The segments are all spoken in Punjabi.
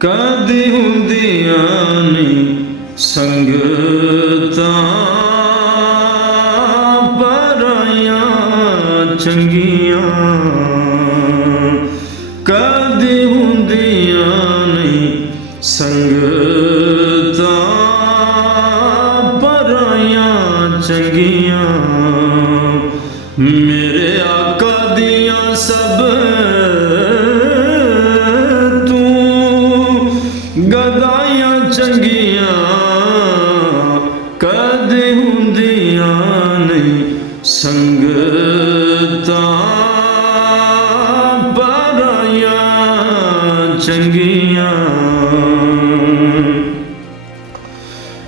ਕਦੇ ਹੁੰਦੀਆਂ ਨਹੀਂ ਸੰਗਤਾਂ ਪਰਾਈਆਂ ਚੰਗੀਆਂ, ਕਦੇ ਹੁੰਦੀਆਂ ਨਹੀਂ ਸੰਗਤਾਂ ਪਰਾਈਆਂ ਚੰਗੀਆਂ। ਮੇਰੇ ਆਕਾ ਦੀਆਂ ਸਭ ਗਦਾਈਆਂ ਚੰਗੀਆਂ, ਕਦੇ ਹੁੰਦੀਆਂ ਨਹੀਂ ਸੰਗਤਾਂ ਪਰਾਈਆਂ ਚੰਗੀਆਂ।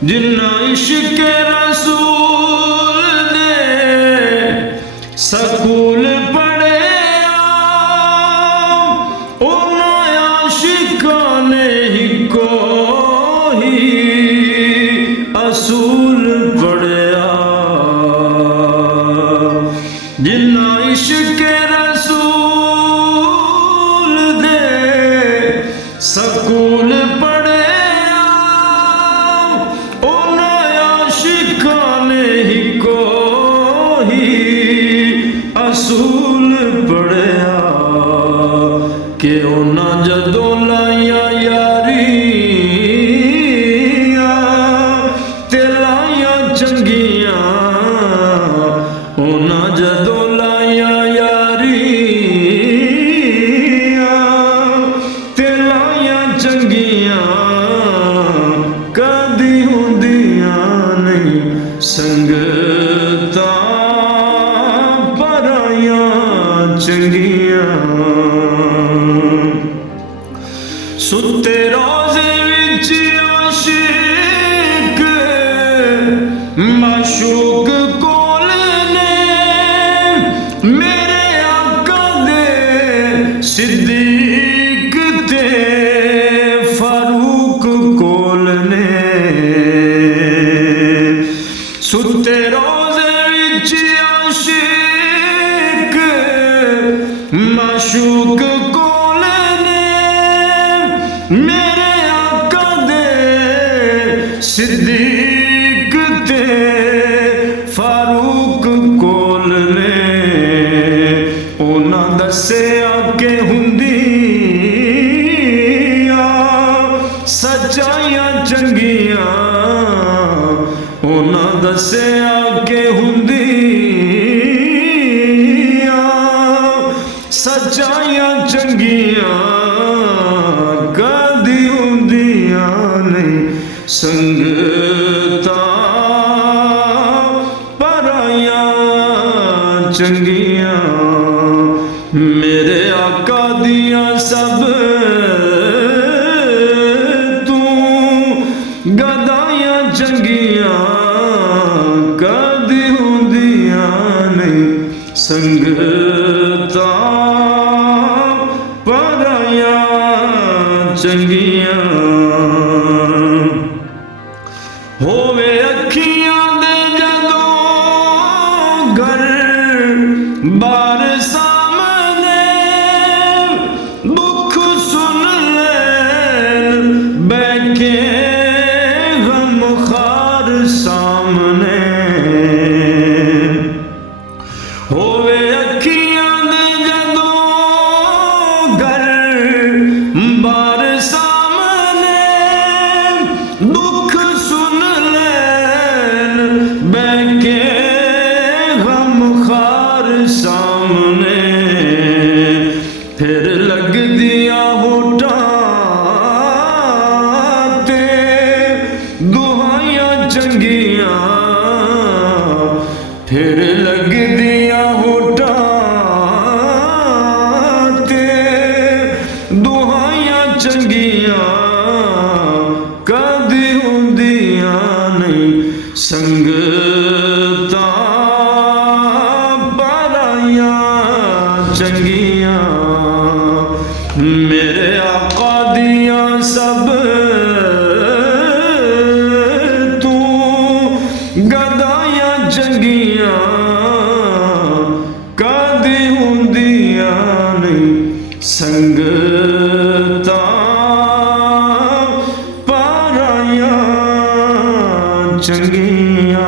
ਜਿਨ੍ਹਾਂ ਇਸ਼ਕ ਰਸੂਲ ਦੇ ਸਕੂਲ ਪੜ੍ਹਿਆ, ਉਹਨਾਂ ਆਸ਼ਿਕਾਂ ਨੇ ਇੱਕੋ ਹੀ ਅਸੂਲ ਪੜ੍ਹਿਆ। ਜਿਨ੍ਹਾਂ ਇਸ਼ਕ ਰਸੂਲ ਦੇ ਸਕੂਲ ਪੜ੍ਹਿਆ, ਉਹਨਾਂ ਆਸ਼ਿਕਾਂ ਨੇ ਇੱਕੋ ਹੀ ਅਸੂਲ ਪੜ੍ਹਿਆ। ਕਿ ਉਹਨਾਂ ਜਦੋਂ ਲਾਈਆਂ ਯਾਰੀਆਂ ਤੇ ਲਾਈਆਂ ਚੰਗੀਆਂ, ਉਹਨਾਂ ਜਦੋਂ ਲਾਈਆਂ ਯਾਰੀਆਂ ਤੇ ਲਾਈਆਂ ਚੰਗੀਆਂ, ਕਦੀ ਹੁੰਦੀਆਂ ਨਹੀਂ ਸੰਗਤਾਂ ਪਰਾਈਆਂ ਚੰਗੀਆਂ। ਸੁੱਤੇ ਰੋਜ਼ੇ ਵਿੱਚ ਆਸ਼ਿਕ ਮਾਸ਼ੂਕ ਕੋਲ ਨੇ, ਮੇਰੇ ਆਕਾ ਦੇ ਸਿੱਦੀਕ ਤੇ ਫਾਰੂਕ ਕੋਲ ਨੇ। ਸੁੱਤੇ ਰੋਜ਼ੇ ਵਿੱਚ ਆਸ਼ਿਕ ਮਾਸ਼ੂਕ ਕੋਲ ਨੇ, ਮੇਰੇ ਆਕਾ ਦੇ ਸਿੱਦੀਕ ਤੇ ਫਾਰੂਕ ਕੋਲ ਨੇ। ਉਹਨਾਂ ਦੱਸਿਆ ਕਿ ਹੁੰਦੀਆਂ ਸੱਚਾਈਆਂ ਚੰਗੀਆਂ, ਉਹਨਾਂ ਦੱਸਿਆ ਕਿ ਹੁੰਦੀਆਂ ਸੱਚਾਈਆਂ ਚੰਗੀਆਂ, ਕਦੀ ਹੁੰਦੀਆਂ ਨਹੀਂ ਸੰਗਤਾਂ ਪਰਾਈਆਂ ਚੰਗੀਆਂ। ਮੇਰੇ ਆਕਾ ਦੀਆਂ ਸਭ ਗਦਾਈਆਂ ਚੰਗੀਆਂ, ਕਦੀ ਹੁੰਦੀਆਂ ਨਹੀਂ ਸੰਗਤਾਂ ਪਰਾਈਆਂ ਚੰਗੀਆਂ। ਹੋਵੇ ਅੱਖੀਆਂ ਦੇ ਜਦੋਂ ਘਰ ਬਾਰ ਸਾਹਮਣੇ, ਦੁੱਖ ਸੁਣ ਲੈਣ ਬਹਿ ਕੇ ਗਮਖਾਰ ਸਾਹਮਣੇ। ਹੋਵੇ ਅੱਖੀਆਂ ਦੇ ਜਦੋਂ ਘਰ ਬਾਰ ਸਾਹਮਣੇ, ਦੁੱਖ ਸੁਣ ਲੈਣ ਬਹਿ ਕੇ ਗਮਖਾਰ ਸਾਹਮਣੇ। ਫਿਰ ਲੱਗਦੀਆਂ ਹੋਠਾਂ ਤੇ ਦੁਹਾਈਆਂ ਚੰਗੀਆਂ, ਫਿਰ ਲੱਗਦੀਆਂ ਹੋਠਾਂ ਤੇ ਦੁਹਾਈਆਂ ਚੰਗੀਆਂ, ਕਦੀ ਹੁੰਦੀਆਂ ਨਹੀਂ ਸੰਗਤਾਂ ਪਰਾਈਆਂ ਚੰਗੀਆਂ। ਮੇਰੇ ਆਕਾ ਦੀਆਂ ਸਭ ਗਦਾਈਆਂ ਚੰਗੀਆਂ, ਕਦੀ ਹੁੰਦੀਆਂ ਨਹੀਂ ਸੰਗਤਾਂ ਚੰਗੀਆਂ